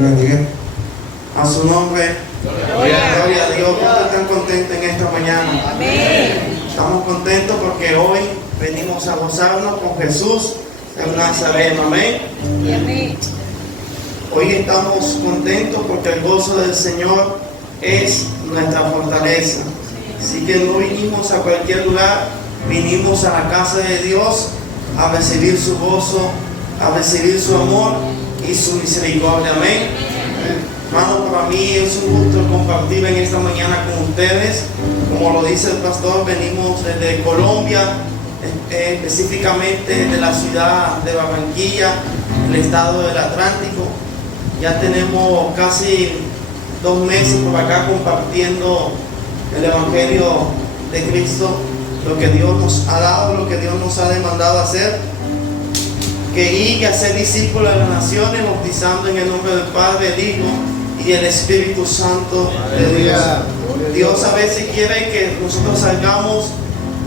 Bendiga a su nombre. Gloria a Dios. ¿Cuántos están contentos en esta mañana? Amén. Estamos contentos porque hoy venimos a gozarnos con Jesús en Nazaret. Amén. Amén. Hoy estamos contentos porque el gozo del Señor es nuestra fortaleza. Así que no vinimos a cualquier lugar, vinimos a la casa de Dios a recibir su gozo, a recibir su amor y su misericordia. Amén. Hermano, para mí es un gusto compartir en esta mañana con ustedes. Como lo dice el pastor, venimos desde Colombia, específicamente de la ciudad de Barranquilla, el estado del Atlántico. Ya tenemos casi 2 meses por acá compartiendo el Evangelio de Cristo, lo que Dios nos ha dado, lo que Dios nos ha demandado hacer, que ir y hacer discípulos de las naciones, bautizando en el nombre del Padre, del Hijo y el Espíritu Santo de Dios. Dios a veces quiere que nosotros salgamos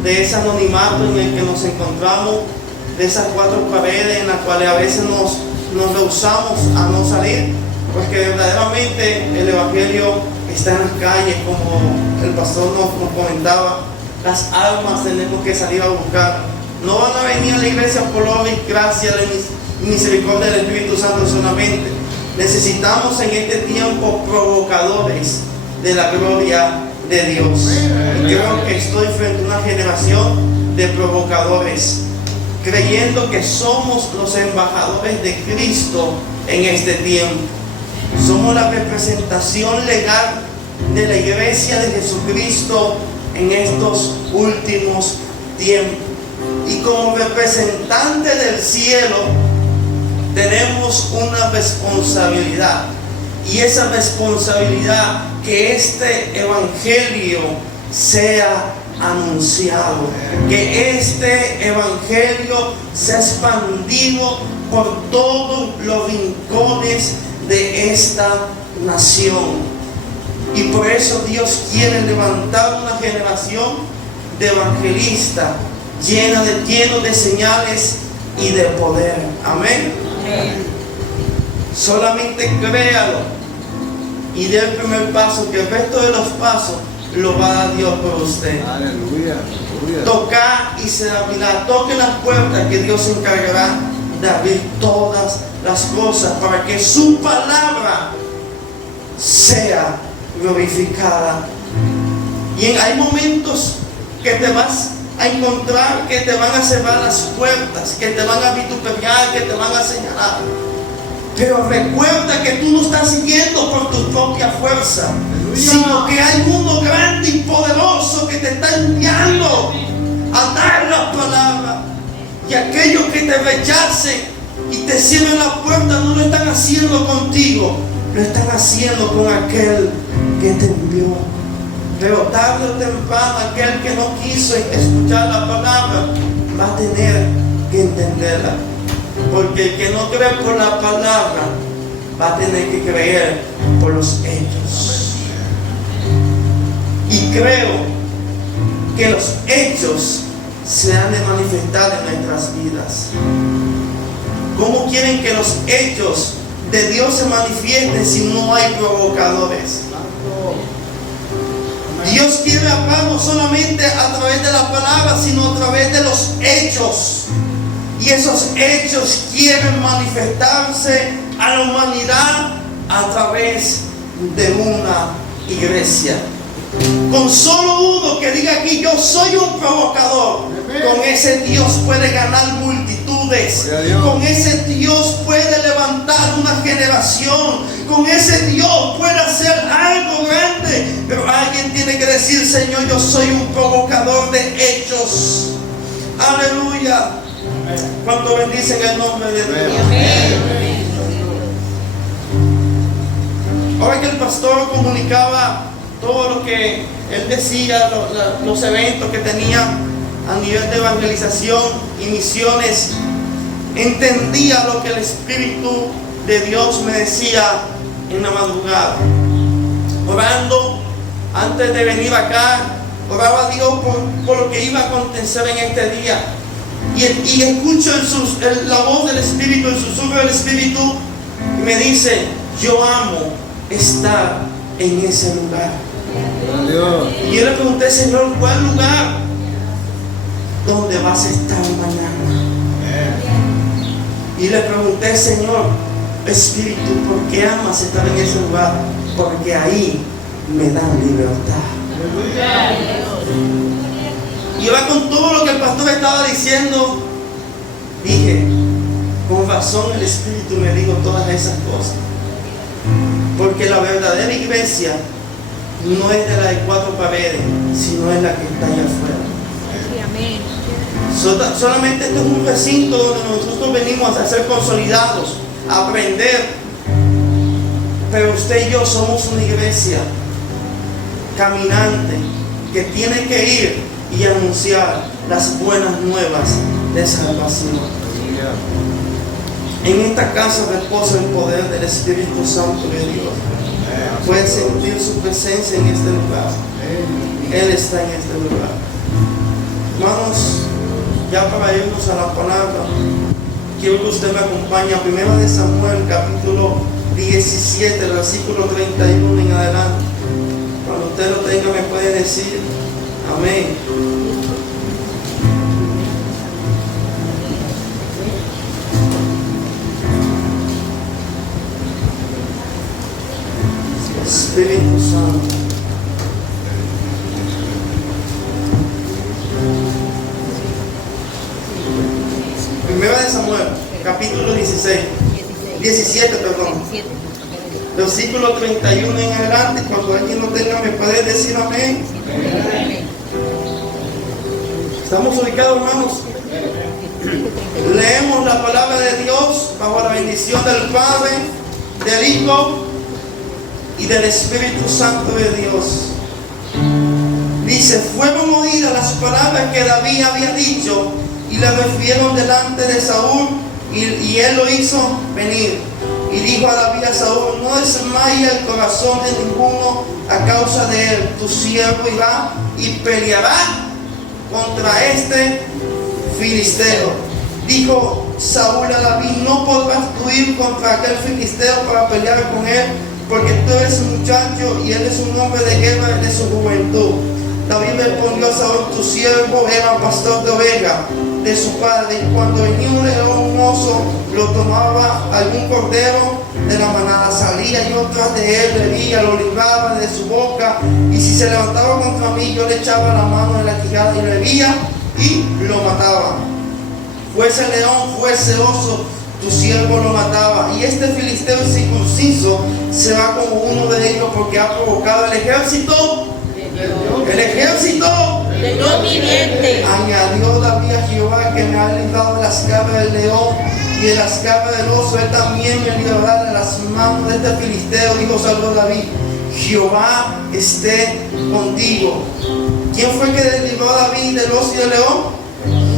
de ese anonimato en el que nos encontramos, de esas 4 paredes en las cuales a veces nos rehusamos a no salir, porque verdaderamente el Evangelio está en las calles, como el pastor nos comentaba. Las almas tenemos que salir a buscar. No van a venir a la iglesia por obra y gracia y misericordia del Espíritu Santo solamente. Necesitamos en este tiempo provocadores de la gloria de Dios. Y creo que estoy frente a una generación de provocadores, creyendo que somos los embajadores de Cristo en este tiempo. Somos la representación legal de la iglesia de Jesucristo en estos últimos tiempos. Y como representantes del cielo tenemos una responsabilidad. Y esa responsabilidad, que este evangelio sea anunciado, que este evangelio sea expandido por todos los rincones de esta nación. Y por eso Dios quiere levantar una generación de evangelistas llenos de señales y de poder. Amén. Amén. Solamente créalo y dé el primer paso, que el resto de los pasos lo va a dar Dios por usted. Aleluya. Tocar y se abrirá. Toque las puertas, que Dios se encargará de abrir todas las cosas para que su palabra sea glorificada. Y hay momentos que te vas a encontrar que te van a cerrar las puertas, que te van a vituperar, que te van a señalar. Pero recuerda que tú no estás siguiendo por tu propia fuerza, sino que hay uno grande y poderoso que te está enviando a dar la palabra. Y aquellos que te rechacen y te cierren la puerta no lo están haciendo contigo, lo están haciendo con aquel que te envió. Pero tarde o temprano aquel que no quiso escuchar la palabra va a tener que entenderla. Porque el que no cree por la palabra va a tener que creer por los hechos. Y creo que los hechos se han de manifestar en nuestras vidas. ¿Cómo quieren que los hechos de Dios se manifiesten si no hay provocadores? Dios quiere hablar no solamente a través de la palabra, sino a través de los hechos. Y esos hechos quieren manifestarse a la humanidad a través de una iglesia. Con solo uno que diga aquí, yo soy un provocador, con ese Dios puede ganar multitudes. Con ese Dios puede levantar una generación. Con ese Dios puede hacer algo grande. Pero alguien tiene que decir, Señor, yo soy un provocador de hechos. Aleluya. ¿Cuánto bendicen el nombre de Dios? Amén. Ahora que el pastor comunicaba todo lo que él decía, los eventos que tenía a nivel de evangelización y misiones, entendía lo que el Espíritu de Dios me decía en la madrugada. Orando, antes de venir acá, oraba a Dios por lo que iba a acontecer en este día. Y escucho la voz del Espíritu, el susurro del Espíritu, y me dice, yo amo estar en ese lugar. Dios. Y yo le pregunté, Señor, ¿cuál lugar? ¿Dónde vas a estar mañana? Y le pregunté, Señor, Espíritu, ¿por qué amas estar en ese lugar? Porque ahí me dan libertad. Y ahora con todo lo que el pastor estaba diciendo, dije, con razón el Espíritu me dijo todas esas cosas. Porque la verdadera iglesia no es de la de 4 paredes, sino es la que está allá afuera. Amén. Solamente esto es un recinto donde nosotros venimos a ser consolidados, a aprender. Pero usted y yo somos una iglesia caminante que tiene que ir y anunciar las buenas nuevas de salvación. En esta casa reposa el poder del Espíritu Santo de Dios. Puedes sentir su presencia en este lugar. Él está en este lugar. Hermanos, ya para irnos a la palabra, quiero que usted me acompañe a 1 Samuel capítulo 17, versículo 31 en adelante. Cuando usted lo tenga me puede decir amén. Espíritu Santo. Primera de Samuel, capítulo 17, perdón. Versículo 31 en adelante. Cuando alguien lo tenga me puede decir amén. ¿Estamos ubicados, hermanos? Leemos la palabra de Dios bajo la bendición del Padre, del Hijo y del Espíritu Santo de Dios. Dice, fueron oídas las palabras que David había dicho y le refirieron delante de Saúl y él lo hizo venir. Y dijo a David a Saúl, no desmaye el corazón de ninguno a causa de él. Tu siervo irá y peleará contra este filisteo. Dijo Saúl a David, no podrás tú ir contra aquel filisteo para pelear con él, porque tú eres un muchacho y él es un hombre de guerra de su juventud. David respondió a Saúl, tu siervo era pastor de oveja de su padre, y cuando venía un león, un oso, lo tomaba algún cordero de la manada, salía yo tras de él, le veía, lo libraba de su boca, y si se levantaba contra mí, yo le echaba la mano en la quijada y le veía y lo mataba. Fuese león, fuese oso, tu siervo lo mataba. Y este filisteo incircunciso será como uno de ellos, porque ha provocado el ejército De Dios viviente. Añadió David a Jehová, que me ha librado de las garras del león y de las garras del oso, él también me librará de las manos de este filisteo. Dijo Saúl a David, Jehová esté contigo. ¿Quién fue que libró a David del oso y del león?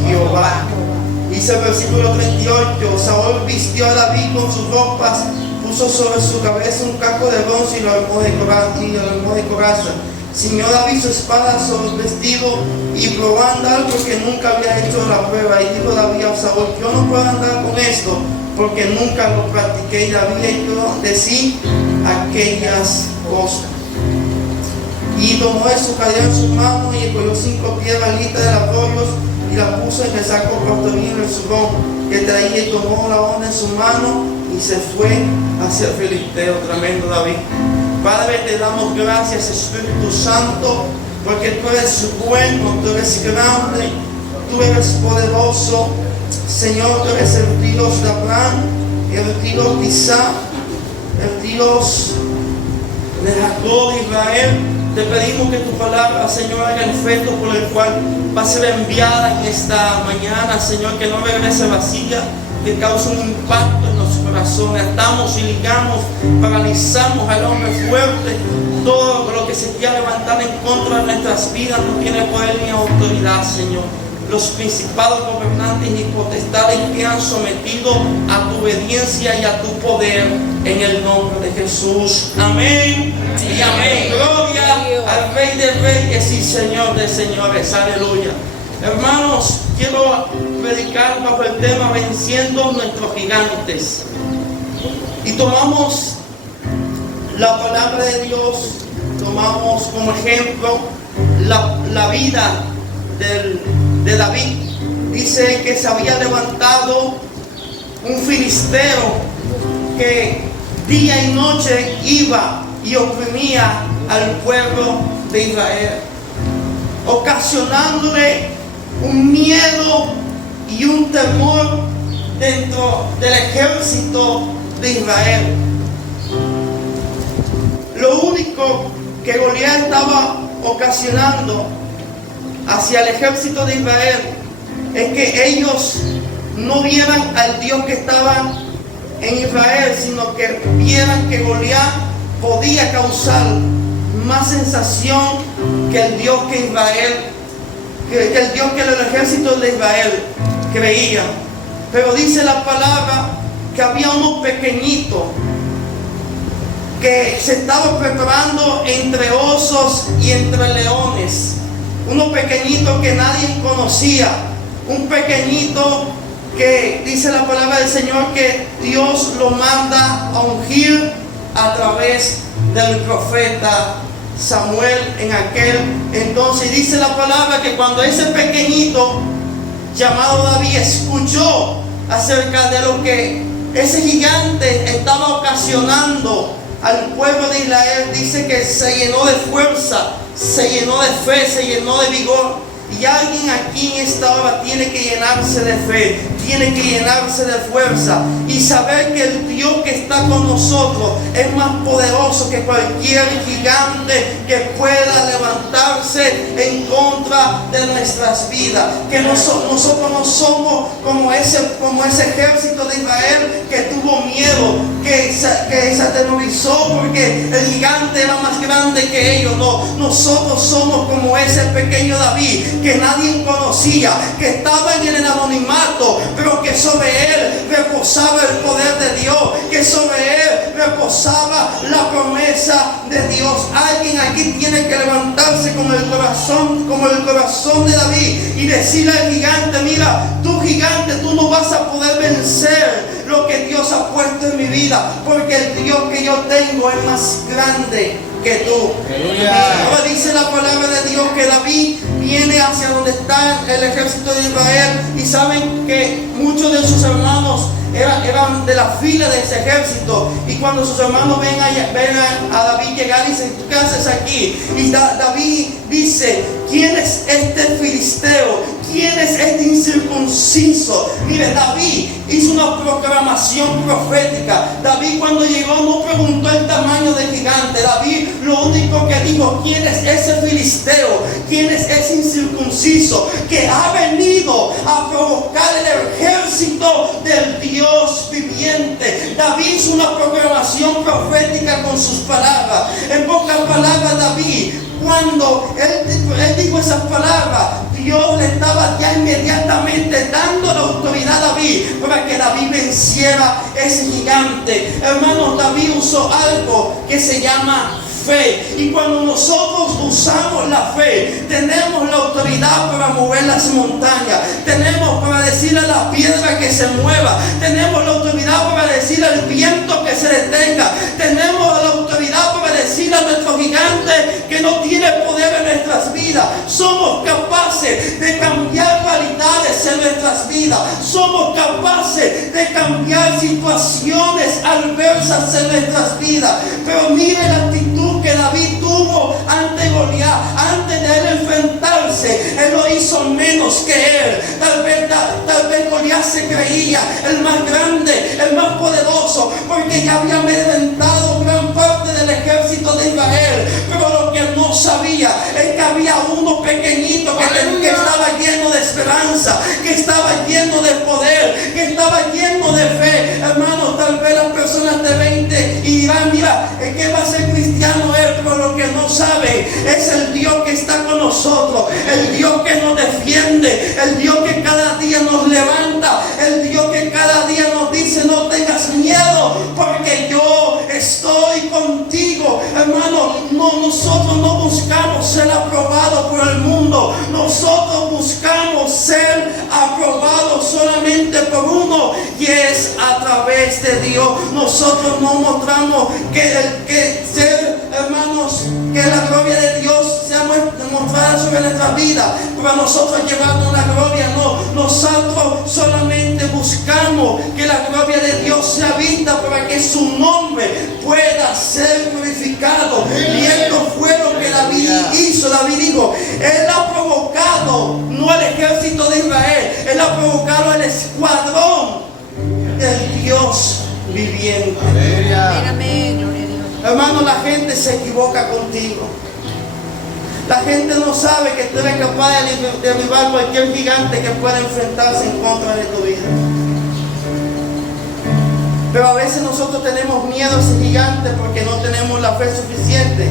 Jehová. Dice el versículo 38, Saúl vistió a David con sus ropas, puso sobre su cabeza un casco de bronce y lo armó de coraza. Ciñó David su espada sobre el vestido y probó a andar, porque nunca había hecho la prueba. Y dijo David a Saúl, yo no puedo andar con esto, porque nunca lo practiqué. Y David echó de sí aquellas cosas. Y tomó su cadena en sus manos y cogió 5 piedras listas de los rollos y la puso en el saco pastoril en su lomo que traía, y tomó la onda en su mano y se fue hacia el filisteo. Tremendo David. Padre, te damos gracias, Espíritu Santo, porque tú eres bueno, tú eres grande, tú eres poderoso. Señor, tú eres el Dios de Abraham, el Dios de Isaac, el Dios de Jacob, de Israel. Te pedimos que tu palabra, Señor, haga el efecto por el cual va a ser enviada en esta mañana, Señor, que no regrese vacía, que cause un impacto en los corazones. Atamos y ligamos, paralizamos al hombre fuerte. Todo lo que se quiera levantar en contra de nuestras vidas no tiene poder ni autoridad, Señor. Los principados, gobernantes y potestades que han sometido a tu obediencia y a tu poder, en el nombre de Jesús. Amén y amén. Gloria al Rey de Reyes y Señor de Señores. Aleluya. Hermanos, quiero predicar bajo el tema venciendo nuestros gigantes. Y tomamos la palabra de Dios, tomamos como ejemplo la vida de David. Dice que se había levantado un filisteo que día y noche iba y oprimía al pueblo de Israel, ocasionándole un miedo y un temor dentro del ejército de Israel. Lo único que Goliat estaba ocasionando hacia el ejército de Israel es que ellos no vieran al Dios que estaba en Israel, sino que vieran que Goliat podía causar más sensación que el Dios que Israel, que el Dios que el ejército de Israel creía. Pero dice la palabra que había unos pequeñitos que se estaban preparando entre osos y entre leones. Unos pequeñitos que nadie conocía. Un pequeñito que dice la palabra del Señor que Dios lo manda a ungir a través del profeta Samuel en aquel entonces. Dice la palabra que cuando ese pequeñito llamado David escuchó acerca de lo que ese gigante estaba ocasionando al pueblo de Israel, dice que se llenó de fuerza, se llenó de fe, se llenó de vigor. Y alguien aquí en esta hora tiene que llenarse de fe, tiene que llenarse de fuerza y saber que el Dios que está con nosotros es más poderoso que cualquier gigante que pueda levantarse en contra de nuestras vidas. Que nosotros no somos como ese ejército de Israel que tuvo miedo, que se atemorizó porque el gigante era más grande que ellos. No, nosotros somos como ese pequeño David que nadie conocía, que estaba en el anonimato, pero que sobre él reposaba el poder de Dios, que sobre él reposaba la promesa de Dios. Alguien aquí tiene que levantarse como el corazón de David y decirle al gigante: mira, tú gigante, tú no vas a poder vencer lo que Dios ha puesto en mi vida, porque el Dios que yo tengo es más grande que tú. Ahora dice la palabra de Dios que David viene hacia donde está el ejército de Israel, y saben que muchos de sus hermanos eran de la fila de ese ejército, y cuando sus hermanos ven a David llegar, dicen: ¿tú qué haces aquí? Y David dice: ¿quién es este filisteo? ¿Quién es este incircunciso? Mire, David hizo una proclamación profética. David, cuando llegó, no preguntó el tamaño del gigante. David lo único que dijo: ¿quién es ese filisteo? ¿Quién es ese incircunciso que ha venido a provocar el ejército del Dios viviente? David hizo una proclamación profética con sus palabras. En pocas palabras, David, cuando él dijo esas palabras, Dios le estaba ya inmediatamente dando la autoridad a David para que David venciera ese gigante. Hermanos, David usó algo que se llama fe, y cuando nosotros usamos la fe, tenemos la autoridad para mover las montañas, tenemos para decirle a la piedra que se mueva, tenemos la autoridad para decirle al viento que se detenga, tenemos la autoridad para decirle a nuestro gigante que no tiene poder en nuestras vidas. Somos capaces de cambiar realidades en nuestras vidas, somos capaces de cambiar situaciones adversas en nuestras vidas. Pero mire la actitud que David tuvo ante Goliat. Antes de él enfrentarse, él lo hizo menos que él. Tal vez Goliat se creía el más grande, el más poderoso, porque ya había amedrentado gran parte del ejército de Israel. Pero lo que no sabía es que había uno pequeñito que estaba lleno de esperanza, que estaba lleno de poder, que estaba lleno de fe. Hermanos, tal vez las personas de 20 y dirán: mira, ¿qué va a ser cristiano él? Pero lo que no sabe es el Dios que está con nosotros, el Dios que nos defiende, el Dios que cada día nos levanta, el Dios que cada día nos dice: no tengas miedo, porque yo estoy contigo. Hermano, nosotros no buscamos ser aprobados por el mundo, nosotros buscamos ser aprobados solamente por uno, y es a través de Dios. Nosotros no mostramos que hermanos, que la gloria de Dios sea demostrada sobre nuestras vidas. Para nosotros llevarnos la gloria, no. Nosotros solamente buscamos que la gloria de Dios sea vista para que su nombre pueda ser glorificado. Y esto fue lo que David hizo. David dijo, Él ha provocado, no el ejército de Israel, Él ha provocado el escuadrón del Dios viviente. Amén, gloria a Dios. Hermano, la gente se equivoca contigo. La gente no sabe que tú eres capaz de derribar cualquier gigante que pueda enfrentarse en contra de tu vida. Pero a veces nosotros tenemos miedo a ese gigante porque no tenemos la fe suficiente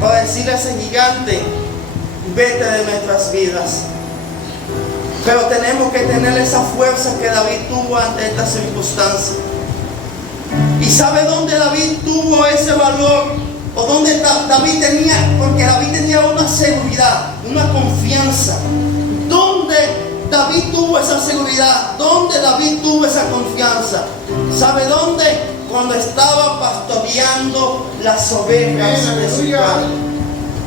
para decirle a ese gigante, vete de nuestras vidas. Pero tenemos que tener esa fuerza que David tuvo ante esta circunstancia. ¿Y sabe dónde David tuvo ese valor? ¿O dónde David tenía? Porque David tenía una seguridad, una confianza. ¿Dónde David tuvo esa seguridad? ¿Dónde David tuvo esa confianza? ¿Sabe dónde? Cuando estaba pastoreando las ovejas de su padre.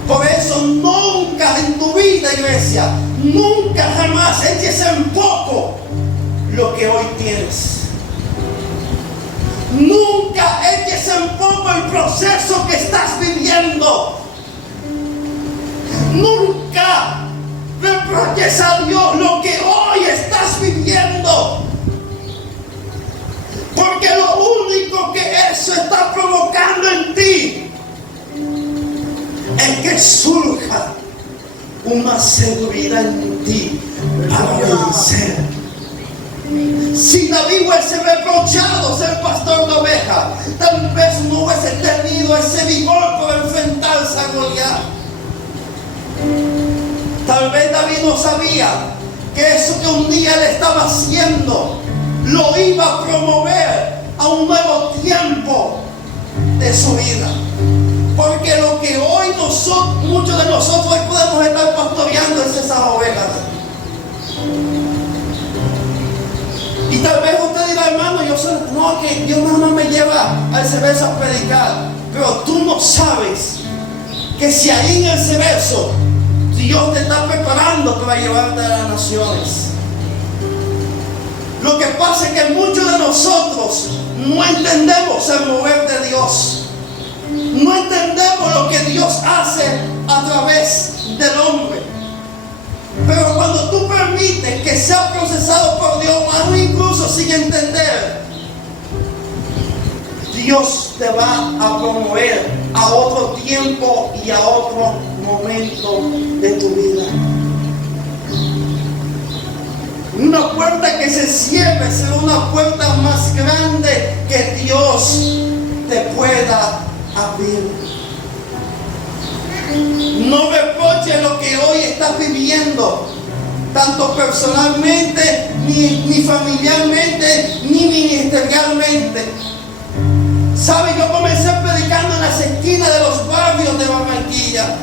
Por eso nunca en tu vida, iglesia, nunca jamás eches en poco lo que hoy tienes. Nunca eches en poco el proceso que estás viviendo. Nunca reproches a Dios lo que hoy estás viviendo. Porque lo único que eso está provocando en ti es que surja una seguridad en ti para vencer. Si David hubiese reprochado ser pastor de ovejas, tal vez no hubiese tenido ese vigor para enfrentarse a Goliat. Tal vez David no sabía que eso que un día él estaba haciendo lo iba a promover a un nuevo tiempo de su vida. Porque lo que hoy muchos de nosotros hoy podemos estar pastoreando es esas ovejas. Y tal vez usted diga, hermano, no, que Dios nada más me lleva al Cebeso a predicar. Pero tú no sabes que si ahí en el Cebeso Dios te está preparando para llevarte a las naciones. Lo que pasa es que muchos de nosotros no entendemos el mover de Dios. No entendemos lo que Dios hace a través del hombre. Pero cuando tú permites que sea procesado por Dios, aún incluso sin entender, Dios te va a promover a otro tiempo y a otro momento de tu vida. Una puerta que se cierre será una puerta más grande que Dios te pueda abrir. No reproches lo que hoy estás viviendo, tanto personalmente, ni familiarmente, ni ministerialmente. ¿Sabe? Yo comencé predicando en las esquinas de los barrios de Barranquilla.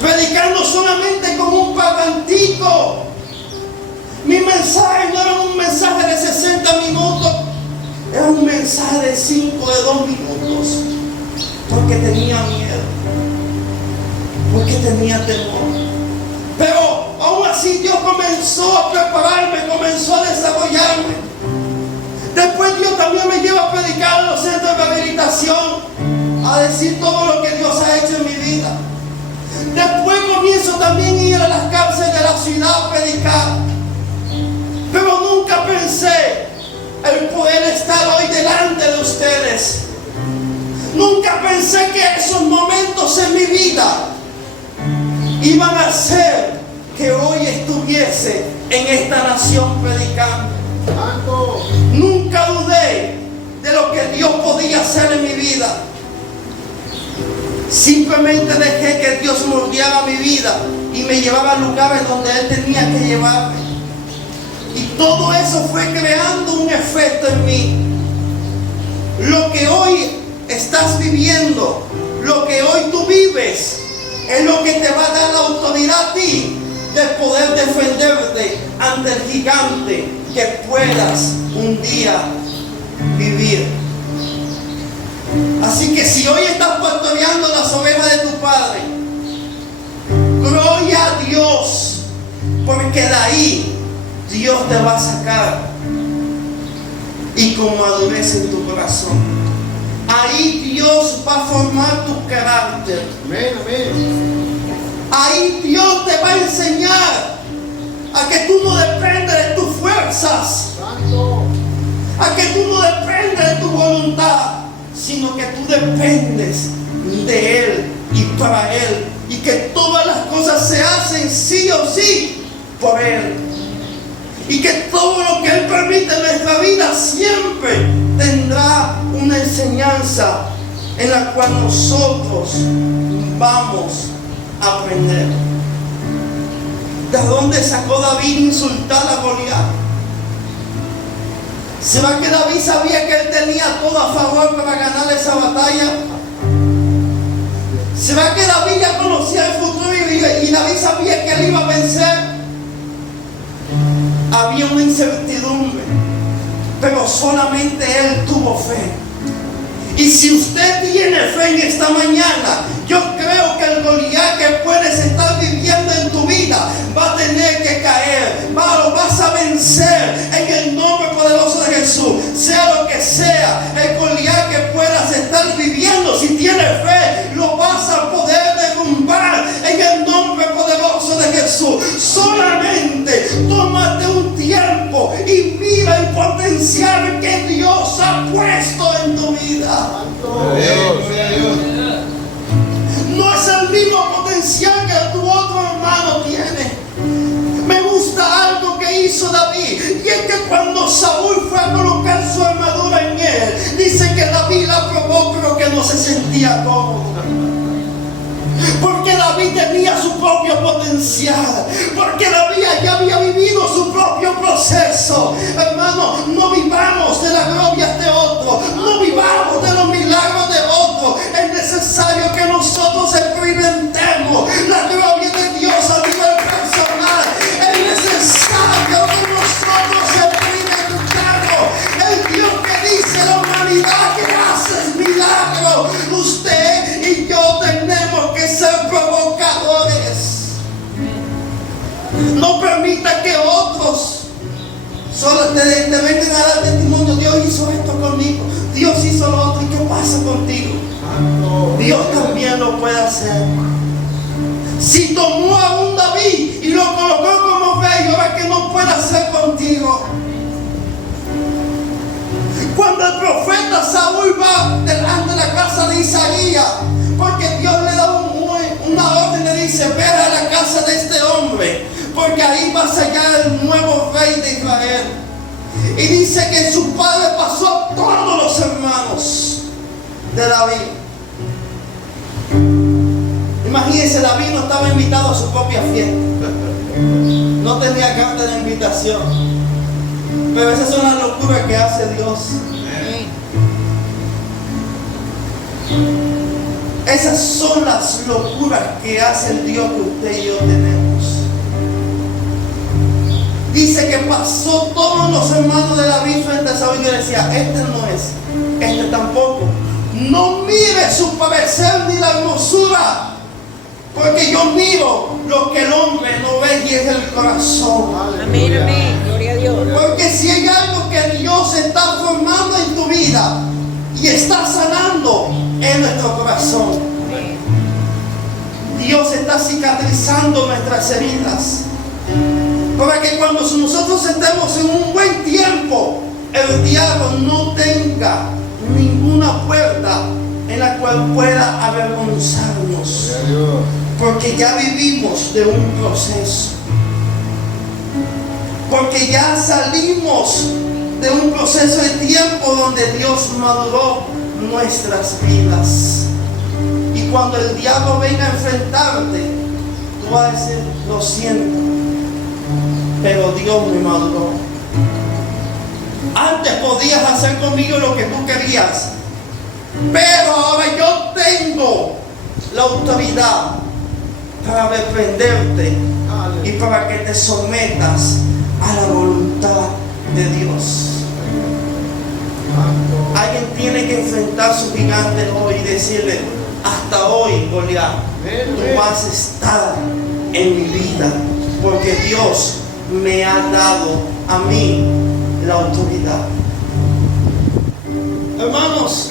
Predicando solamente con un parlantico. Mi mensaje no era un mensaje de 60 minutos. Era un mensaje de 5, de 2 minutos. Porque tenía miedo. Porque tenía temor. Pero aún así Dios comenzó a prepararme, comenzó a desarrollarme. Después Dios también me lleva a predicar en los centros de rehabilitación, a decir todo lo que Dios ha hecho en mi vida. Después comienzo también a ir a las cárceles de la ciudad a predicar. Pero nunca pensé el poder estar hoy delante de ustedes. Nunca pensé que esos momentos en mi vida iban a hacer que hoy estuviese en esta nación predicando. Nunca dudé de lo que Dios podía hacer en mi vida. Simplemente dejé que Dios moldeara mi vida y me llevaba a lugares donde Él tenía que llevarme. Y todo eso fue creando un efecto en mí. Lo que hoy estás viviendo, lo que hoy tú vives, es lo que te va a dar la autoridad a ti de poder defenderte ante el gigante que puedas un día vivir. Así que si hoy estás pastoreando las ovejas de tu padre, gloria a Dios, porque de ahí Dios te va a sacar, y con madurez en tu corazón. Ahí Dios va a formar tu carácter. Amén, amén. Ahí Dios te va a enseñar a que tú no dependes de tus fuerzas, Santo. a que tú no dependes de tu voluntad, sino que tú dependes de Él y para Él, y que todas las cosas se hacen sí o sí por Él, y que todo lo que Él permite en nuestra vida siempre tendrá una enseñanza en la cual nosotros vamos a aprender. ¿De dónde sacó David insultar a Goliat? ¿Será que David sabía que él tenía todo a favor para ganar esa batalla? ¿Será que David ya conocía el futuro y David sabía que él iba a vencer? Había una incertidumbre, pero solamente él tuvo fe. Y si usted tiene fe en esta mañana, yo creo que el Goliat que puedes estar viviendo en tu vida va a tener que caer, lo vas a vencer en el nombre poderoso de Jesús. Sea lo que sea, el Goliat que puedas estar viviendo, si tienes fe, lo vas a poder derrumbar en el nombre poderoso de Jesús. Solamente tómate un tiempo y mira el potencial que Dios ha puesto en tu vida. No es el mismo potencial que tu otro hermano tiene. Me gusta algo que hizo David, y es que cuando Saúl fue a colocar su armadura en él, dice que David la probó, pero que no se sentía cómodo. Porque David tenía su propio potencial, porque David ya había vivido su propio proceso. Hermano, no vivamos de las glorias de otro, no vivamos de los milagros de otro. Es necesario que nosotros experimentemos la gloria de Dios a nivel personal. Es necesario que nosotros experimentemos el Dios que dice la humanidad que hace milagros. Usted y yo tenemos que ser provocadores. No permita que otros solo te vengan a dar testimonio. Dios hizo esto conmigo, Dios hizo lo otro. ¿Y qué pasa contigo? Dios también lo puede hacer. Si tomó a un David y lo colocó como rey, ahora que no puede hacer contigo. Cuando el profeta Saúl va delante de la casa de Isaías, porque Dios le da una orden, le dice: ve a la casa de este hombre, porque ahí va a hallar el nuevo rey de Israel. Y dice que su padre pasó a todos los hermanos de David. Imagínense, David no estaba invitado a su propia fiesta, no tenía carta de invitación. Pero esas son las locuras que hace Dios. Esas son las locuras que hace el Dios que usted y yo tenemos. Dice que pasó todos los hermanos de David frente a Saúl y le decía: este no es, este tampoco. No mire su parecer ni la hermosura, porque yo miro lo que el hombre no ve, y es el corazón. Amén, amén. Gloria a Dios. Porque si hay algo que Dios está formando en tu vida y está sanando, en nuestro corazón. Dios está cicatrizando nuestras heridas, para que cuando nosotros estemos en un buen tiempo, el diablo no tenga ninguna puerta en la cual pueda avergonzarnos, porque ya vivimos de un proceso, porque ya salimos de un proceso de tiempo donde Dios maduró nuestras vidas. Y cuando el diablo venga a enfrentarte, tú vas a decir: lo siento, pero Dios me maduró. Antes podías hacer conmigo lo que tú querías, pero ahora yo tengo la autoridad para reprenderte y para que te sometas a la voluntad de Dios. Alguien tiene que enfrentar su gigante hoy y decirle: hasta hoy, Goliat, tú vas a estar en mi vida, porque Dios me ha dado a mí la autoridad. Hermanos,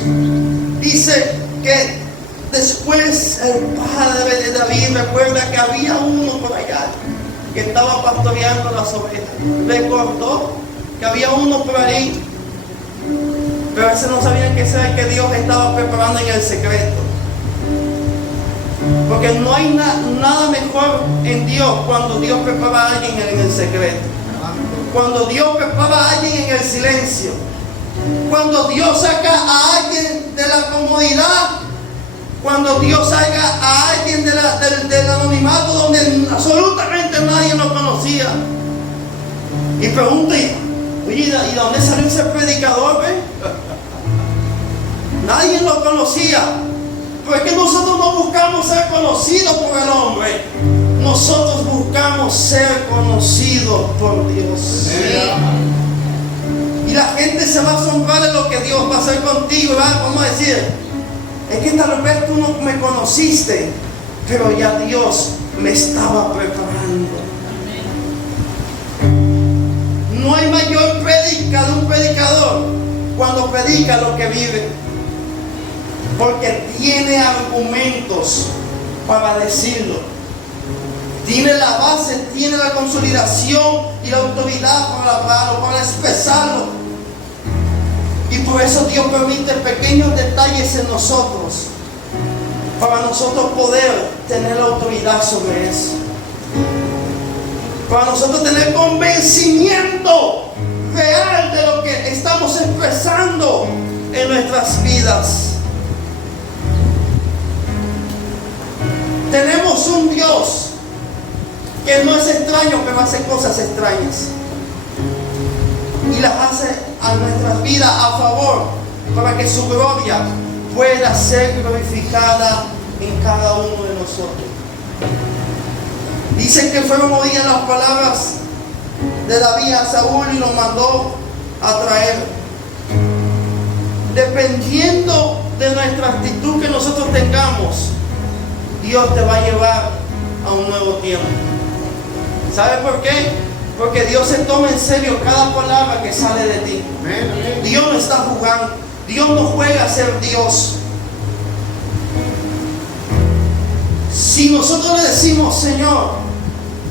dice que después el padre de David recuerda que había uno por allá que estaba pastoreando las ovejas. Recordó que había uno por ahí, pero ese no sabían que ese era el que Dios estaba preparando en el secreto. Porque no hay nada mejor en Dios cuando Dios prepara a alguien en el secreto. Cuando Dios prepara a alguien en el silencio. Cuando Dios saca a alguien de la comodidad. Cuando Dios saca a alguien del anonimato donde absolutamente nadie lo conocía. Y pregunta: oye, ¿y de dónde salió ese predicador? Nadie lo conocía. Porque nosotros no buscamos ser conocidos por el hombre. Nosotros buscamos ser conocidos por Dios. Y la gente se va a asombrar de lo que Dios va a hacer contigo. Vamos a decir: es que tal vez tú no me conociste, pero ya Dios me estaba preparando. No hay mayor prédica de un predicador cuando predica lo que vive, porque tiene argumentos para decirlo. Tiene la base, tiene la consolidación y la autoridad para hablarlo, para expresarlo. Y por eso Dios permite pequeños detalles en nosotros, para nosotros poder tener la autoridad sobre eso. Para nosotros tener convencimiento real de lo que estamos expresando en nuestras vidas. Tenemos un Dios que no es extraño, pero hace cosas extrañas. Y las hace a nuestras vidas a favor, para que su gloria pueda ser glorificada en cada uno de nosotros. Dicen que fueron oídas las palabras de David a Saúl y lo mandó a traer. Dependiendo de nuestra actitud que nosotros tengamos, Dios te va a llevar a un nuevo tiempo. ¿Sabe por qué? Porque Dios se toma en serio cada palabra que sale de ti. Dios no está jugando. Dios no juega a ser Dios. Si nosotros le decimos: Señor,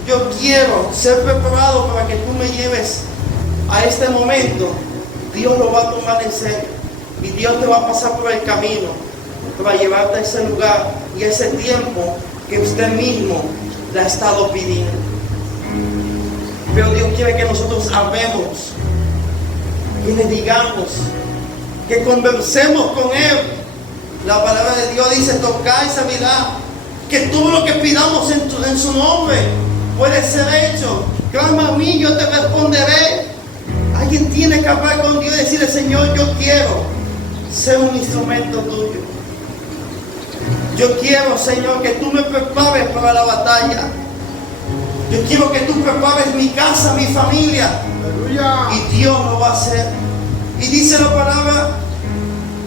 yo quiero ser preparado para que tú me lleves a este momento, Dios lo va a tomar en serio. Y Dios te va a pasar por el camino para llevarte a ese lugar y a ese tiempo que usted mismo le ha estado pidiendo. Pero Dios quiere que nosotros hablemos, que le digamos, que conversemos con Él. La palabra de Dios dice: tocar y sabirá, que todo lo que pidamos en su nombre puede ser hecho. Clama a mí, yo te responderé. Alguien tiene que hablar con Dios y decirle: Señor, yo quiero ser un instrumento tuyo. Yo quiero, Señor, que tú me prepares para la batalla. Yo quiero que tú prepares mi casa, mi familia. Aleluya. Y Dios lo va a hacer. Y dice la palabra,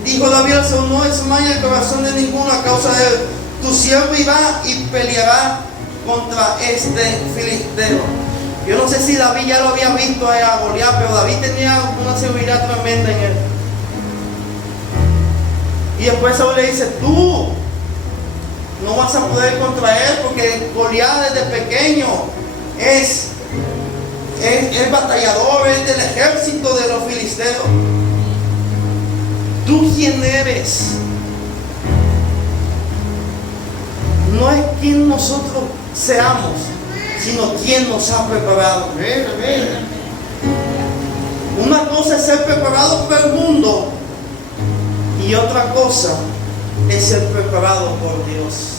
dijo David: no desmaya el corazón de ninguno a causa de él. Tu siervo irá y peleará contra este filisteo. Yo no sé si David ya lo había visto a Goliat, pero David tenía una seguridad tremenda en él. Y después Saúl le dice: tú no vas a poder contra él, porque Goliat desde pequeño es batallador, es del ejército de los filisteos. ¿Tú quién eres? No es quien nosotros seamos, sino quien nos ha preparado. Amén, amén. Una cosa es ser preparado por el mundo, y otra cosa es ser preparado por Dios.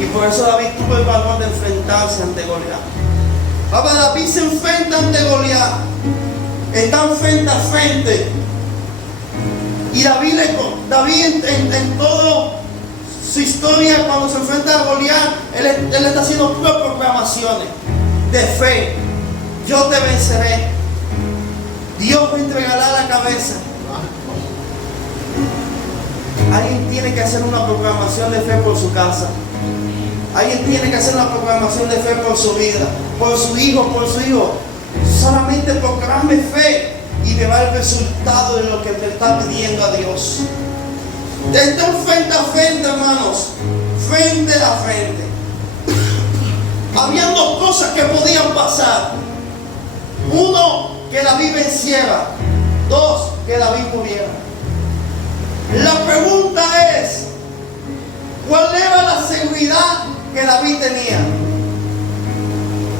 Y por eso David tuvo el valor de enfrentarse ante Goliat. Ahora David se enfrenta ante Goliat. Están frente a frente. Y David en toda su historia, cuando se enfrenta a Goliat, él está haciendo puras proclamaciones de fe. Yo te venceré. Dios me entregará la cabeza. Alguien tiene que hacer una proclamación de fe por su casa. Alguien tiene que hacer una proclamación de fe por su vida, por su hijo, por su hijo. Solamente proclame fe y verá el resultado de lo que te está pidiendo a Dios. Están frente a frente, hermanos. Frente a frente. Habían dos cosas que podían pasar. Uno, que David venciera. Dos, que David muriera. La pregunta es, ¿cuál era la seguridad que David tenía?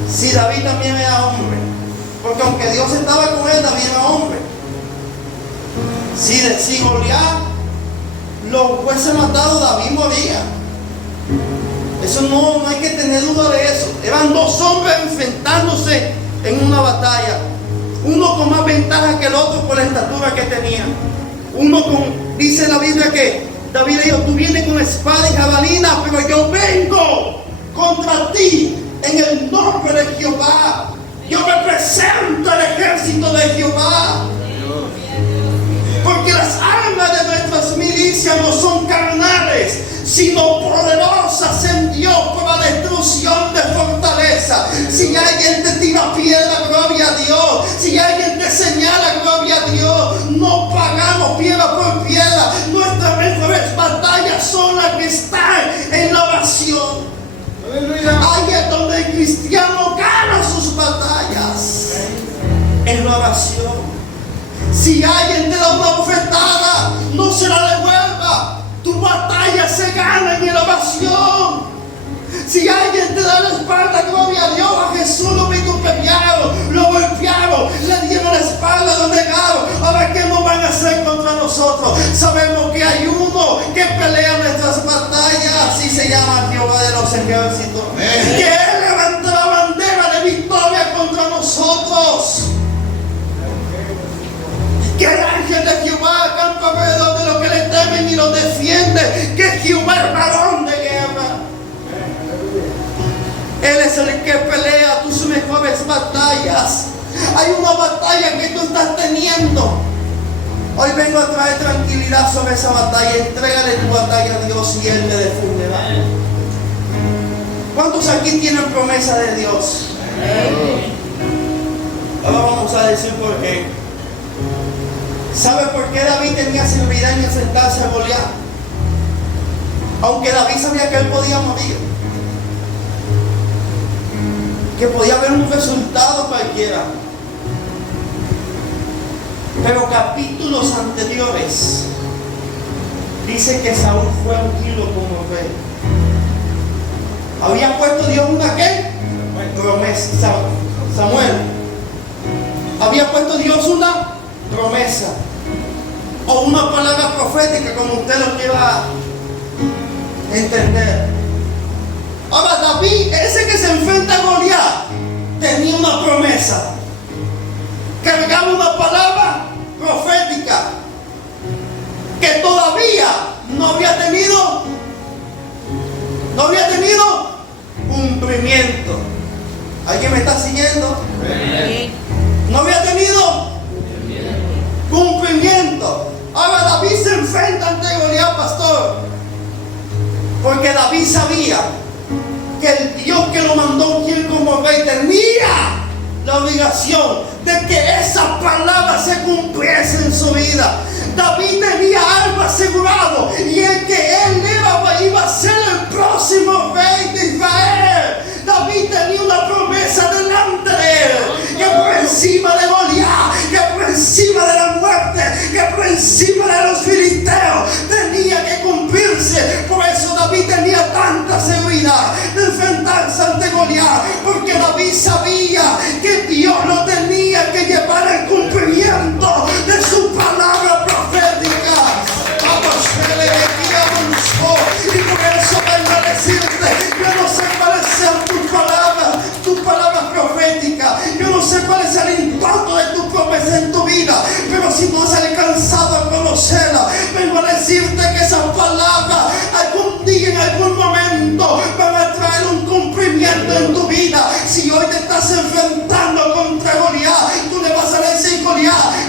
Si David también era hombre. Porque aunque Dios estaba con él, David era hombre. Si Goliat lo hubiese matado, David moría. Eso no hay que tener duda de eso. Eran dos hombres enfrentándose en una batalla. Uno con más ventaja que el otro por la estatura que tenía. Dice la Biblia que David le dijo, tú vienes con espada y jabalina, pero yo vengo contra ti en el nombre de Jehová. Yo represento el ejército de Jehová. Porque las armas de nuestras milicias no son carnales, sino poderosas en Dios para la destrucción de fortaleza. Si alguien te tira piedra, gloria a Dios. Si alguien te señala, gloria a Dios. No pagamos piedra por piedra. Nuestras mejores batallas son las que están en la oración. Ahí es donde el cristiano gana sus batallas, en la oración. Si alguien te da una bofetada, no se la devuelva. Tu batalla se gana en la oración. Si alguien te da la espalda, gloria a Dios, a Jesús lo vituperiaron, lo golpearon, le dieron la espalda, lo negaron. Ahora, ¿qué nos van a hacer contra nosotros? Sabemos que hay uno que pelea nuestras batallas y se llama Jehová de los ejércitos. Que Él levanta la bandera de victoria contra nosotros. Que el ángel de Jehová acampa alrededor de los que le temen y los defiende. Que Jehová es varón de guerra. Él es el que pelea tus mejores batallas. Hay una batalla que tú estás teniendo. Hoy vengo a traer tranquilidad sobre esa batalla. Entrégale tu batalla a Dios y Él te defenderá. ¿Cuántos aquí tienen promesa de Dios? Ahora vamos a decir por qué. ¿Sabe por qué David tenía seguridad en enfrentarse a Goliat? Aunque David sabía que él podía morir, que podía haber un resultado cualquiera. Pero capítulos anteriores dice que Saúl fue ungido como rey. ¿Había puesto Dios una qué? Promesa. Samuel. ¿Había puesto Dios una promesa o una palabra profética, como usted lo quiera entender? Ahora, David, ese que se enfrenta a Goliat, tenía una promesa, cargaba una palabra profética que todavía no había tenido cumplimiento. ¿Alguien me está siguiendo? Sí. No había tenido cumplimiento. Ahora David se enfrenta ante Goliat, pastor, porque David sabía que el Dios que lo mandó ungir como rey tenía la obligación de que esa palabra se cumpliese en su vida. David tenía algo asegurado, y es que él iba a ser el próximo rey de Israel. David tenía una promesa delante de él, que por encima de Goliat, que por encima de la muerte, que por encima de los filisteos, tenía que cumplirse. Por eso David tenía tanta seguridad de enfrentarse ante Goliat, porque David sabía que Dios lo tenía que llevar al cumplimiento de su palabra profética. Vamos, y por eso vengo a decirte, yo no sé cuáles sean tus palabras proféticas, yo no sé cuál es el impacto de tu promesa en tu vida, pero si no has alcanzado a conocerla, vengo a decirte que esas palabras algún día, en algún momento, van a traer un cumplimiento en tu vida. Si hoy te estás enfrentando contra Goliat, tú le vas a decir: Goliat,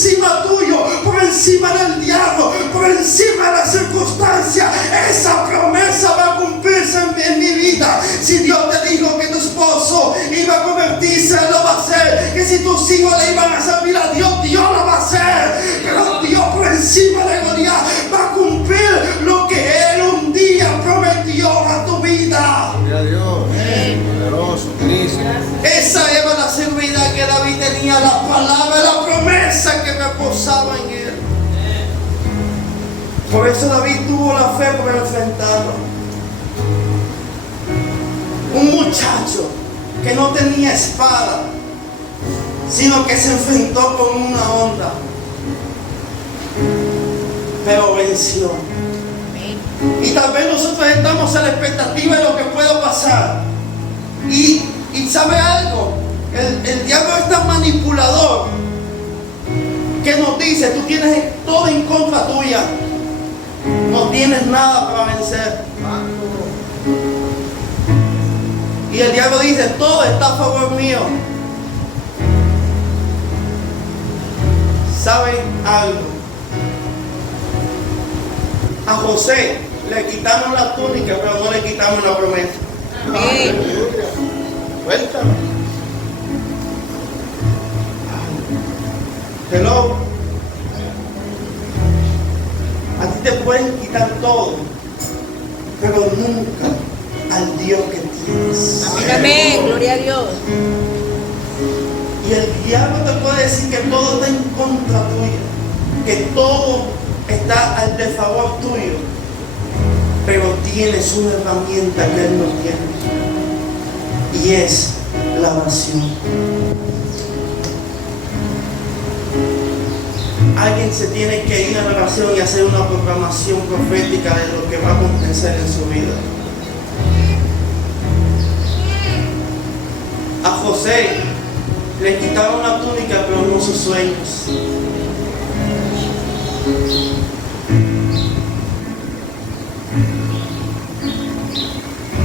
encima tuyo, por encima del diablo, por encima de las circunstancias. Esa promesa va a cumplirse en mi vida. Si Dios te dijo que tu esposo iba a convertirse, Él lo va a hacer. Que si tus hijos le iban a servir a Dios, Dios lo va a hacer. Pero Dios por encima de Goliat va a cumplir lo que Él un día prometió a tu vida. Gloria a Dios. Poderoso Cristo. Esa era la seguridad que David tenía, la palabra, la promesa que reposaba en él. Por eso David tuvo la fe para enfrentarlo. Un muchacho que no tenía espada, sino que se enfrentó con una onda, pero venció. Y tal vez nosotros estamos a la expectativa de lo que pueda pasar. Y ¿sabe algo? El diablo es tan manipulador que nos dice: tú tienes todo en contra tuya, no tienes nada para vencer. Y el diablo dice: todo está a favor mío. ¿Saben algo? A José le quitamos la túnica, pero no le quitamos la promesa. Amén. Cuéntame. Hello. A ti te pueden quitar todo, pero nunca al Dios que tienes. Amén. Gloria a Dios. Y el diablo te puede decir que todo está en contra tuya, que todo está al desfavor tuyo, pero tienes una herramienta que Él no tiene, y es la oración. Alguien se tiene que ir a la oración y hacer una proclamación profética de lo que va a acontecer en su vida. A José le quitaron la túnica, pero no sus sueños.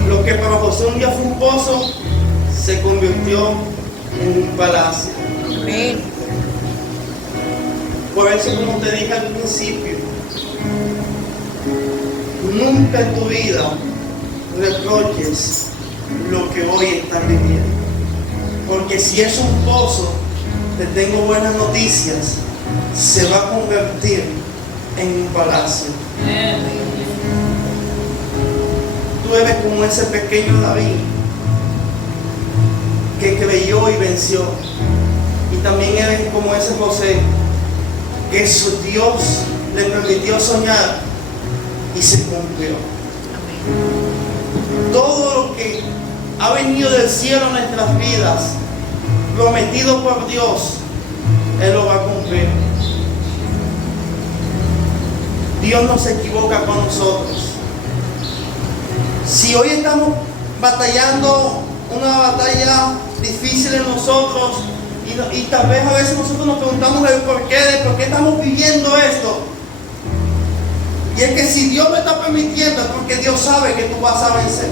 Lo que para José un día fue un pozo, se convirtió en un palacio. Amén. Por eso, como te dije al principio, nunca en tu vida reproches lo que hoy estás viviendo. Porque si es un pozo, te tengo buenas noticias, se va a convertir en un palacio. Tú eres como ese pequeño David que creyó y venció. Y también eres como ese José que su Dios le permitió soñar y se cumplió. Todo lo que ha venido del cielo en nuestras vidas, prometido por Dios, Él lo va a cumplir. Dios no se equivoca con nosotros. Si hoy estamos batallando una batalla difícil en nosotros, y tal vez a veces nosotros nos preguntamos el porqué de por qué estamos viviendo esto, y es que si Dios lo está permitiendo es porque Dios sabe que tú vas a vencer.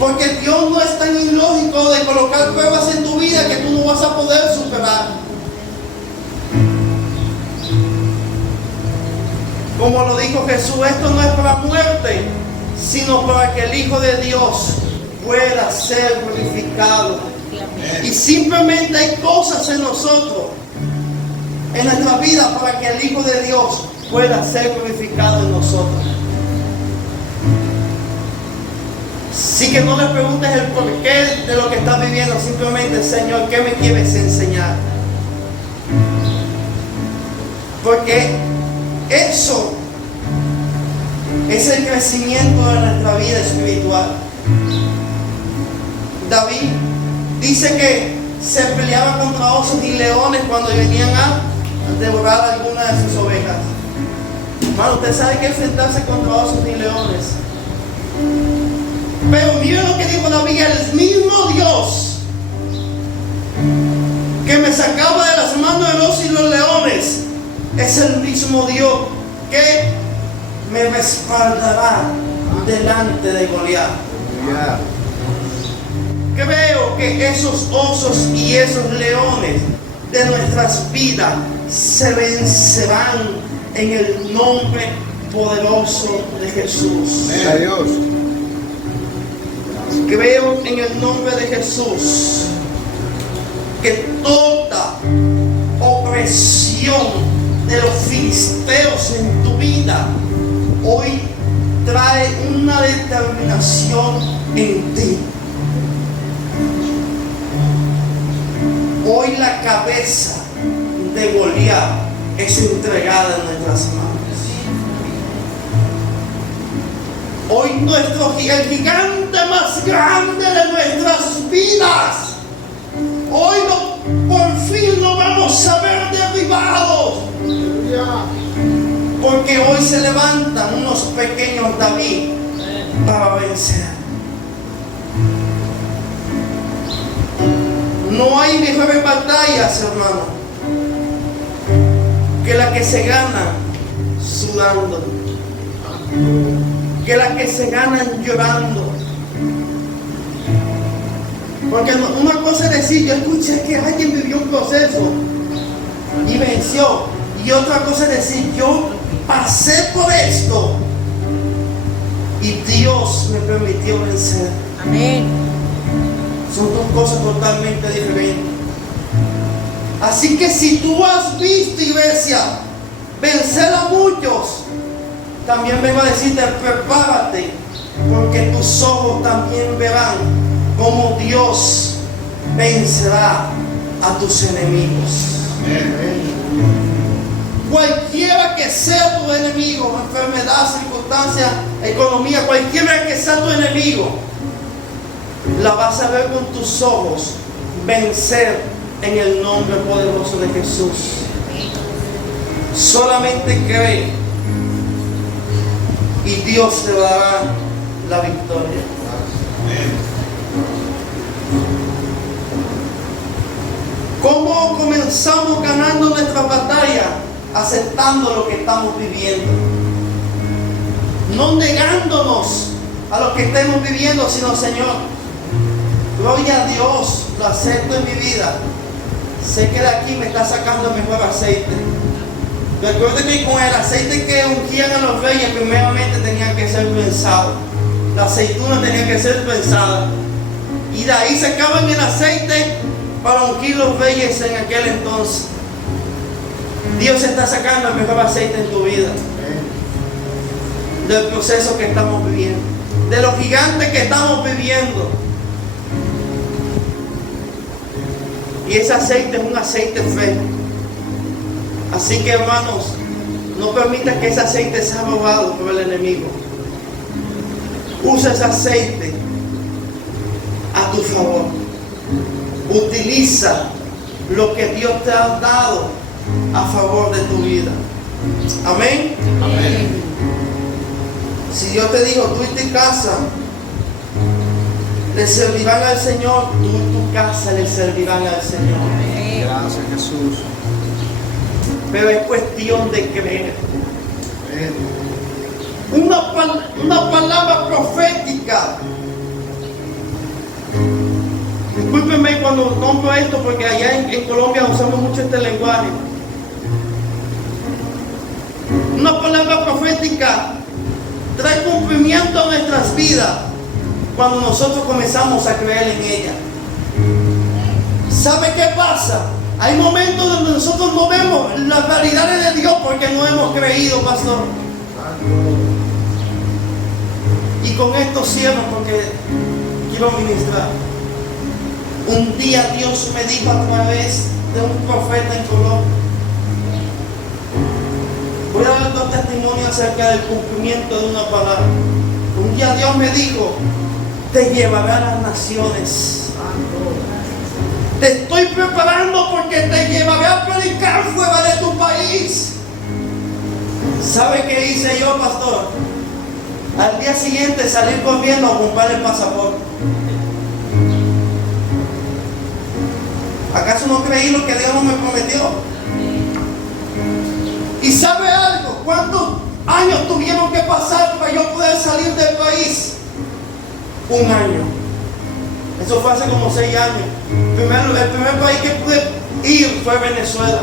Porque Dios no es tan ilógico de colocar pruebas en tu vida que tú no vas a poder superar. Como lo dijo Jesús, esto no es para muerte, sino para que el Hijo de Dios pueda ser glorificado. Y simplemente hay cosas en nosotros, en nuestra vida, para que el Hijo de Dios pueda ser glorificado en nosotros. Así que no le preguntes el porqué de lo que estás viviendo, simplemente: Señor, ¿qué me quieres enseñar? Porque eso es el crecimiento de nuestra vida espiritual. David dice que se peleaba contra osos y leones cuando venían a devorar alguna de sus ovejas. Hermano, usted sabe que enfrentarse contra osos y leones. Pero miren lo que dijo David: el mismo Dios que me sacaba de las manos de los osos y los leones es el mismo Dios que me respaldará delante de Goliat. Creo que esos osos y esos leones de nuestras vidas se vencerán en el nombre poderoso de Jesús. Gloria a Dios. Creo en el nombre de Jesús que toda opresión de los filisteos en tu vida hoy trae una determinación en ti. Hoy la cabeza de Goliat es entregada en nuestras manos. Hoy el gigante más grande de nuestras vidas, hoy por fin lo vamos a ver derribados. Porque hoy se levantan unos pequeños David para vencer. No hay mejores batallas, hermano, que la que se gana sudando, que la que se ganan llorando. Porque una cosa es decir, yo escuché que alguien vivió un proceso y venció, y otra cosa es decir, yo pasé por esto y Dios me permitió vencer. Amén. Son dos cosas totalmente diferentes. Así que si tú has visto, iglesia, vencer a muchos, también vengo a decirte, prepárate, porque tus ojos también verán cómo Dios vencerá a tus enemigos. Cualquiera que sea tu enemigo, enfermedad, circunstancia, economía, cualquiera que sea tu enemigo, la vas a ver con tus ojos vencer en el nombre poderoso de Jesús. Solamente cree y Dios te dará la victoria. ¿Cómo comenzamos ganando nuestra batalla? Aceptando lo que estamos viviendo, no negándonos a lo que estemos viviendo, sino Señor, gloria a Dios, lo acepto en mi vida. Sé que de aquí me está sacando el mejor aceite. Recuerden que con el aceite que ungían a los reyes, primeramente tenían que ser prensados. La aceituna tenía que ser prensada. Y de ahí sacaban el aceite para ungir los reyes en aquel entonces. Dios está sacando el mejor aceite en tu vida. Del proceso que estamos viviendo, de los gigantes que estamos viviendo. Y ese aceite es un aceite fresco. Así que, hermanos, no permitas que ese aceite sea robado por el enemigo. Usa ese aceite a tu favor. Utiliza lo que Dios te ha dado a favor de tu vida. Amén. Amén. Si Dios te dijo, tú y tu casa le servirán al Señor, tú y tu casa le servirán al Señor. Gracias, Jesús. Pero es cuestión de creer. Amén. Una palabra profética. Discúlpenme cuando nombro esto, porque allá en Colombia usamos mucho este lenguaje. Una palabra profética trae cumplimiento a nuestras vidas cuando nosotros comenzamos a creer en ella. ¿Sabe qué pasa? Hay momentos donde nosotros no vemos las realidades de Dios porque no hemos creído, pastor. Y con esto cierro porque quiero ministrar. Un día Dios me dijo a través de un profeta en Colombia. Voy a dar dos testimonios acerca del cumplimiento de una palabra. Un día Dios me dijo, te llevaré a las naciones. Te estoy preparando porque te llevaré a predicar fuera de tu país. ¿Sabe qué hice yo, pastor? Al día siguiente salir corriendo a comprar el pasaporte. ¿Acaso no creí lo que Dios no me prometió? ¿Y sabe algo? ¿Cuántos años tuvieron que pasar para yo poder salir del país? 1 año. Eso fue hace como 6 años. El primer país que pude ir fue Venezuela.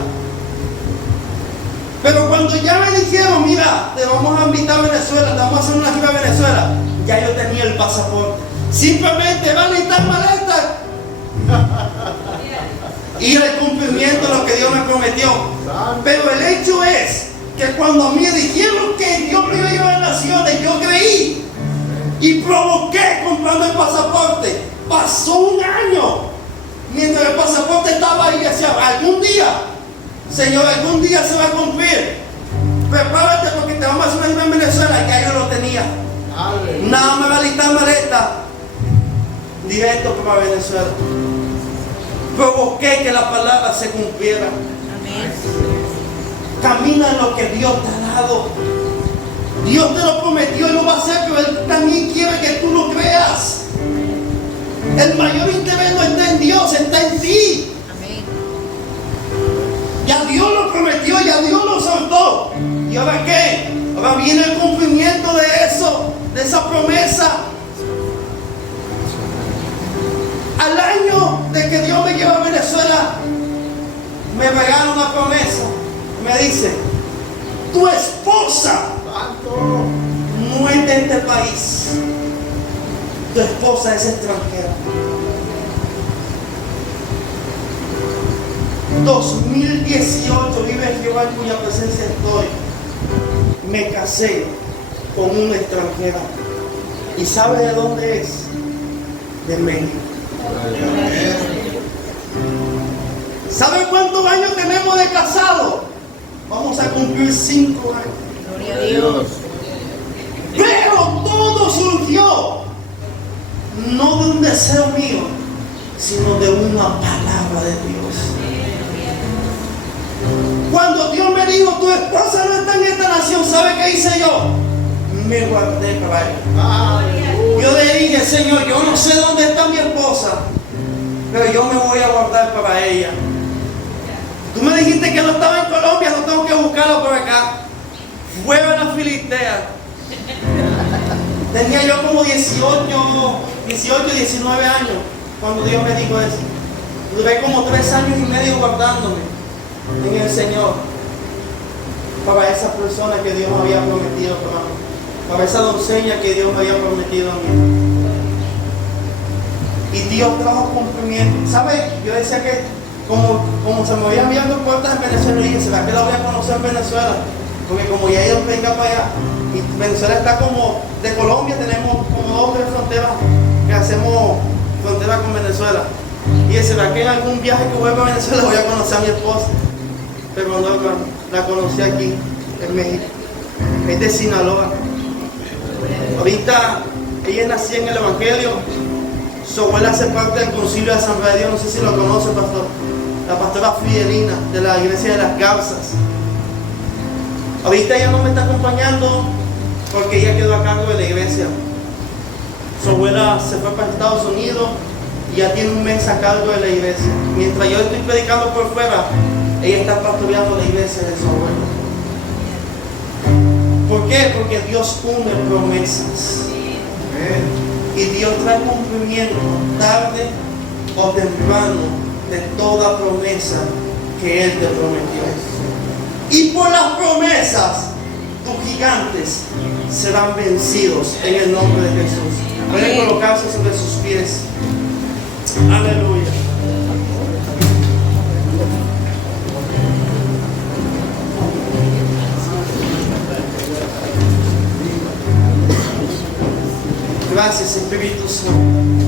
Pero cuando ya me dijeron, mira, te vamos a invitar a Venezuela, te vamos a hacer una gira a Venezuela, ya yo tenía el pasaporte. Simplemente van a necesitar maletas. Y el cumplimiento de lo que Dios me prometió. Pero el hecho es que cuando a mí me dijeron que Dios me iba a llevar a naciones, yo creí y provoqué comprando el pasaporte. Pasó un año mientras el pasaporte estaba ahí y decía, algún día, Señor, algún día se va a cumplir. Prepárate porque te vamos a hacer una gira en Venezuela. Ya yo lo tenía. Nada me va a listar maleta directo para Venezuela. Provoqué que la palabra se cumpliera. Amén. Camina en lo que Dios te ha dado. Dios te lo prometió y lo va a hacer, pero Él también quiere que tú lo creas. El mayor interés no está en Dios, está en ti. Amén. Ya Dios lo prometió, ya Dios lo soltó. ¿Y ahora qué? Ahora viene el cumplimiento de eso, de esa promesa. Al año de que Dios me lleva a Venezuela, me regala una promesa. Me dice, tu esposa no es de este país. Tu esposa es extranjera. 2018, vive Jehová en cuya presencia estoy. Me casé con una extranjera. ¿Y sabe de dónde es? De México. ¿Sabe cuántos años tenemos de casado? Vamos a cumplir 5 años. Gloria a Dios. Pero todo surgió no de un deseo mío, sino de una palabra de Dios. Cuando Dios me dijo, tu esposa no está en esta nación, ¿sabe qué hice yo? Me guardé para ella. Yo le dije, Señor, yo no sé dónde está mi esposa, pero yo me voy a guardar para ella. Tú me dijiste que no estaba en Colombia, no tengo que buscarlo por acá. Fuera de la Filistea. Tenía yo como 18, 19 años cuando Dios me dijo eso. Duré como 3 años y medio guardándome en el Señor para esa persona que Dios me había prometido para esa doncella que Dios me había prometido a mí. Y Dios trajo cumplimiento. ¿Sabes? Yo decía que como se me habían abierto puertas en Venezuela, dije, ¿será que la voy a conocer en Venezuela? Porque como ya ellos vengan para allá, y Venezuela está como, de Colombia tenemos como 2 o 3 fronteras que hacemos frontera con Venezuela. Y dije, ¿será que en algún viaje que vuelva a Venezuela voy a conocer a mi esposa? Pero no, la conocí aquí, en México. Es de Sinaloa. Ahorita ella nació en el Evangelio. Su abuela hace parte del concilio de San Radio, no sé si lo conoce, pastor. La pastora Fidelina de la iglesia de las Garzas. Ahorita ella no me está acompañando porque ella quedó a cargo de la iglesia. Su abuela se fue para Estados Unidos y ya tiene un mes a cargo de la iglesia. Mientras yo estoy predicando por fuera, ella está pastoreando la iglesia de su abuela. ¿Por qué? Porque Dios une promesas. Y Dios trae cumplimiento tarde o temprano de toda promesa que Él te prometió. Y por las promesas, tus gigantes serán vencidos en el nombre de Jesús. Pueden colocarse sobre sus pies. Aleluya. Gracias, Espíritu Santo.